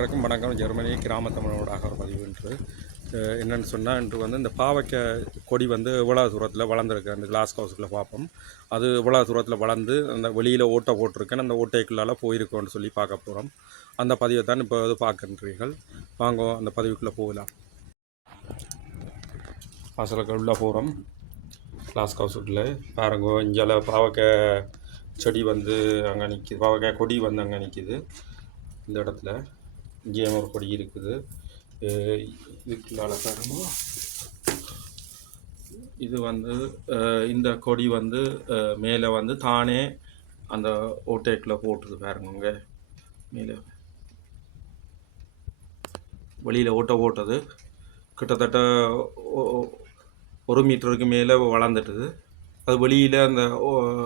அனைவருக்கும் வணக்கம். ஜெர்மனி கிராம தமிழோடாக ஒரு பதிவு என்று என்னென்னு சொன்னால் இன்று வந்து இந்த பாவைக்காய் கொடி வந்து இவ்வளோ தூரத்தில் வளர்ந்துருக்கு? அந்த கிளாஸ் ஹவுஸுக்குள்ளே பார்ப்போம் அது இவ்வளோ தூரத்தில் வளர்ந்து அந்த வெளியில் ஓட்டை போட்டிருக்கேன் அந்த ஓட்டைக்குள்ளால் போயிருக்கோன்னு சொல்லி பார்க்க போகிறோம் அந்த பதிவை தான் இப்போ வந்து பார்க்கின்றீர்கள் வாங்க அந்த பதிவுக்குள்ளே போகலாம். வாசலுக்கு உள்ளே போகிறோம் கிளாஸ் ஹவுஸுக்குள்ளே பாருங்க இங்கே பாவக்காய் செடி வந்து அங்கே நிற்கிது பாவக்காய் கொடி வந்து அங்கே நிற்கிது இந்த இடத்துல. இங்கேயும் ஒரு கொடி இருக்குது. அஹ் இதுக்குள்ளால இது வந்து இந்த கொடி வந்து மேலே வந்து தானே அந்த ஓட்டேக்கில் போட்டுது பாருங்க மேலே. வெளியில் ஓட்டை போட்டது. கிட்டத்தட்ட ஒரு மீட்டருக்கு மேலே வளர்ந்துட்டுது. அது வெளியில் அந்த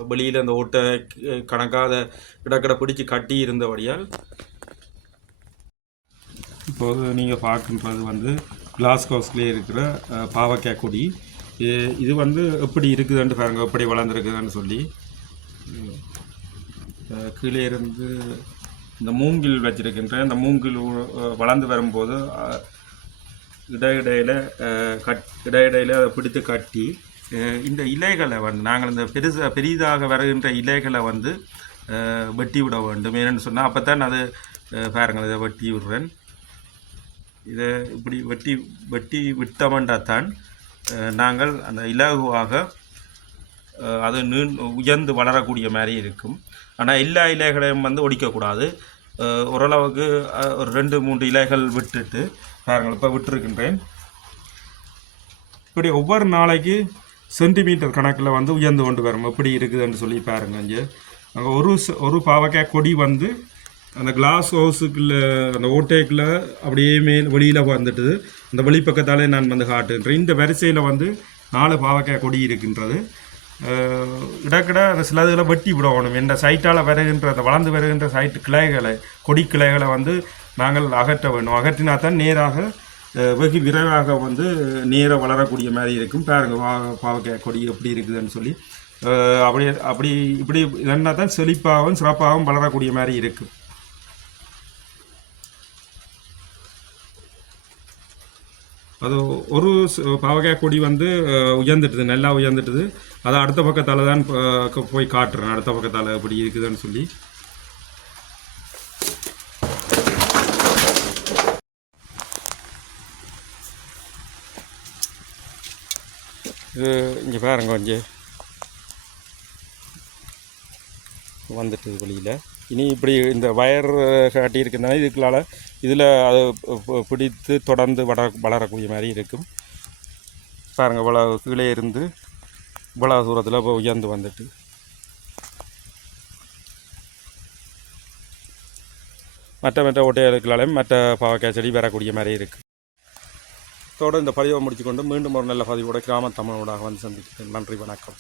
வெளியில் அந்த ஓட்டை கணக்காத கிடக்கிட பிடிச்சி கட்டி இருந்தபடியால் இப்போது நீங்கள் பார்க்கின்றது வந்து கிளாஸ் ஹவுஸ்லேயே இருக்கிற பாவக்காய் கொடி. இது வந்து எப்படி இருக்குதுன்னு பாருங்க எப்படி வளர்ந்துருக்குதுன்னு சொல்லி. கீழே இருந்து இந்த மூங்கில் வச்சிருக்கின்ற இந்த மூங்கில் வளர்ந்து வரும்போது இடையிடையில் கட் இடையிடையில் அதை பிடித்து கட்டி இந்த இலைகளை வந்து நாங்கள் இந்த பெருசாக பெரிதாக வருகின்ற இலைகளை வந்து வெட்டி விட வேண்டும். ஏன்னு சொன்னால் அப்போ தான் அது பாருங்கள் இதை வெட்டி விடுறேன். இதை இப்படி வெட்டி வெட்டி விட்டோம்ன்றாத்தான் நாங்கள் அந்த இலகுவாக அது நீ உயர்ந்து வளரக்கூடிய மாதிரி இருக்கும். ஆனால் எல்லா இலைகளையும் வந்து ஒடிக்கக்கூடாது. ஓரளவுக்கு ஒரு ரெண்டு மூன்று இலைகள் விட்டுட்டு பாருங்கள் இப்போ விட்டுருக்கின்றேன். இப்படி ஒவ்வொரு நாளைக்கு சென்டிமீட்டர் கணக்கில் வந்து உயர்ந்து கொண்டு வரும். எப்படி இருக்குதுன்னு சொல்லி பாருங்கள் இங்கே. அங்கே ஒரு ச- ஒரு பாவக்காய் கொடி வந்து அந்த கிளாஸ் ஹவுஸுக்குள்ளே அந்த ஓட்டைக்குள்ள அப்படியே மேல் வெளியில் வந்துட்டுது. அந்த வெளிப்பக்கத்தாலே நான் வந்து காட்டுகின்றேன். இந்த வரிசையில் வந்து நாலு பாவக்காய் கொடி இருக்கின்றது. இடக்கிட அந்த சிலதுகளை வெட்டி விடணும். என்ற சைட்டால் வருகின்ற அந்த வளர்ந்து வருகின்ற சைட்டு கிளைகளை கொடி கிளைகளை வந்து நாங்கள் அகற்ற வேண்டும். அகற்றினா தான் நேராக வெகு விரைவாக வந்து நேராக வளரக்கூடிய மாதிரி இருக்கும். பாருங்கள் வா பாவக்காய் கொடி எப்படி இருக்குதுன்னு சொல்லி. அப்படி அப்படி இப்படி இல்லைன்னா தான் செழிப்பாகவும் சிறப்பாகவும் வளரக்கூடிய மாதிரி இருக்கும் அது ஒரு ச- பாவக்காய் கொடி வந்து உயர்ந்துட்டுது நல்லா உயர்ந்துட்டுது. அதை அடுத்த பக்கத்தால் தான் போய் காட்டுறேன். அடுத்த பக்கத்தால் இப்படி இருக்குதுன்னு சொல்லி. இது இங்கே பாருங்க கொஞ்சம் வந்துட்டு வழியில். இனி இப்படி இந்த வயர் காட்டி இருக்கிறதுனால இதுக்குள்ளால இதில் அது பிடித்து தொடர்ந்து வளர வளரக்கூடிய மாதிரி இருக்கும். பாருங்கள் இவ்வளோ கீழே இருந்து இவ்வளோ தூரத்தில் இப்போ உயர்ந்து வந்துட்டு. மற்ற மற்ற ஒட்டைகளுக்களாலையும் மற்ற பாவக்காய் செடி வரக்கூடிய மாதிரி இருக்குது இதோட இந்த பதிவை முடிச்சுக்கொண்டு மீண்டும் ஒரு நல்ல பதிவோட கிராம தமிழோடாக வந்து சந்திக்கிறேன். நன்றி வணக்கம்.